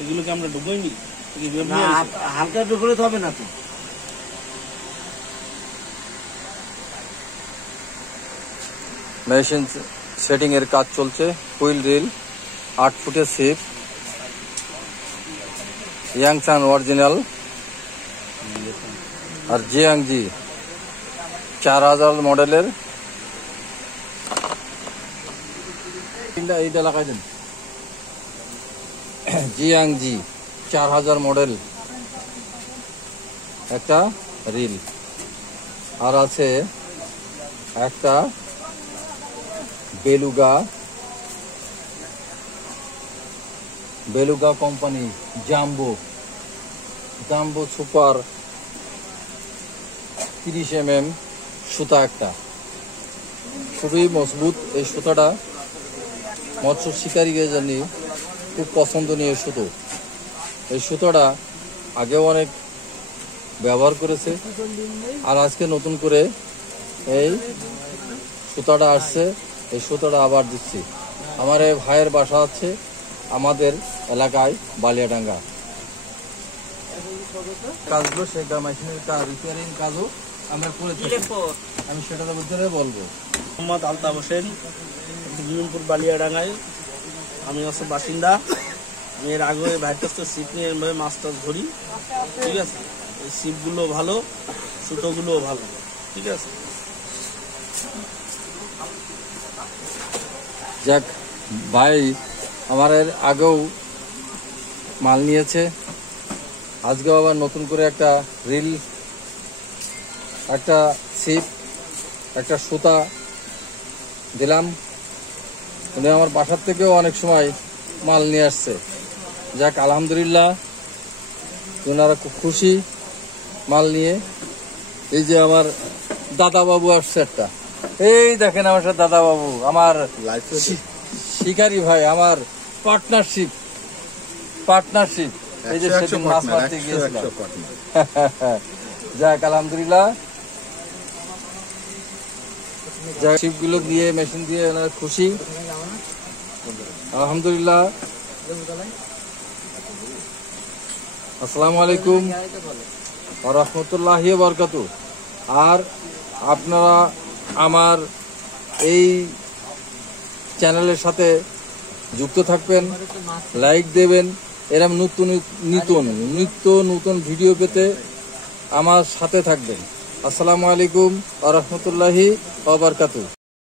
এগুলোকে আমরা ঢুকবই নি, হালকা ঢুকলে তো হবে না তো। মেশিন সেটিং এর কাজ চলছে। হুইল রিল 8 ফুটের শিপ, ইয়াংচান অরিজিনাল আর জিয়াংজি 4000 মডেলের। এইটা লাগাই দেন, জিয়াংজি 4000 মডেল একটা রিল। আর আছে একটা beluga company jumbo super 30 mm সুতা, একটা খুবই মজবুত। এই সুতাটা মৎস্য শিকারীদের জন্য খুব পছন্দনীয় সুতো। এই সুতোটা আগেও অনেক ব্যবহার করেছে, আর আজকে নতুন করে এই সুতাটা আসছে। এই সুতাটা আবার দিচ্ছি। আমার এই ভাইয়ের বাসা হচ্ছে আমাদের এলাকায় বালিয়াডাঙ্গা। কাজগুলো সেই মেশিনের কাজ, রিপেয়ারিং কাজও আমরা করেছি, আমি সেটা ভিতরে বলবো। মোহাম্মদ আলতাফ হোসেন, জিমিনপুর বালিয়াডাঙ্গায় আমি হচ্ছে বাসিন্দা। আমি এর আগে ভাইয়ের কাছ থেকে ছিপ নিয়ে এরভাবে মাছ টাছ ধরি, ঠিক আছে। এই ছিপগুলো ভালো, সুতোগুলোও ভালো, ঠিক আছে। যাক, ভাই আমার এর আগেও মাল নিয়েছে, আজকেও আবার নতুন করে একটা রিল, একটা ছিপ, একটা সুতা দিলাম। উনি আমার বাসার থেকেও অনেক সময় মাল নিয়ে আসছে। যাক, আলহামদুলিল্লাহ, ওনারা খুব খুশি মাল নিয়ে। এই যে আমার দাদা বাবু আসছে একটা, এই দেখেন আমার সাথে দাদা বাবু, আমার শিকারি ভাই, আমার পার্টনারশিপ। এই যে সেদিন মাছ মারতে গিয়েছিলাম। যাক, আলহামদুলিল্লাহ, যাক, শিপগুলো দিয়ে, মেশিন দিয়ে ওনারা খুশি, আলহামদুলিল্লাহ। আসসালামু আলাইকুম ওয়া রাহমাতুল্লাহি ওয়া বারাকাতুহু। আর আপনারা আমার এই চ্যানেলের সাথে যুক্ত থাকবেন, লাইক দেবেন, এরকম নিত্য নতুন ভিডিও পেতে আমার সাথে থাকবেন। আসসালামু আলাইকুম ওয়া রাহমাতুল্লাহি ওয়া বারাকাতুহু।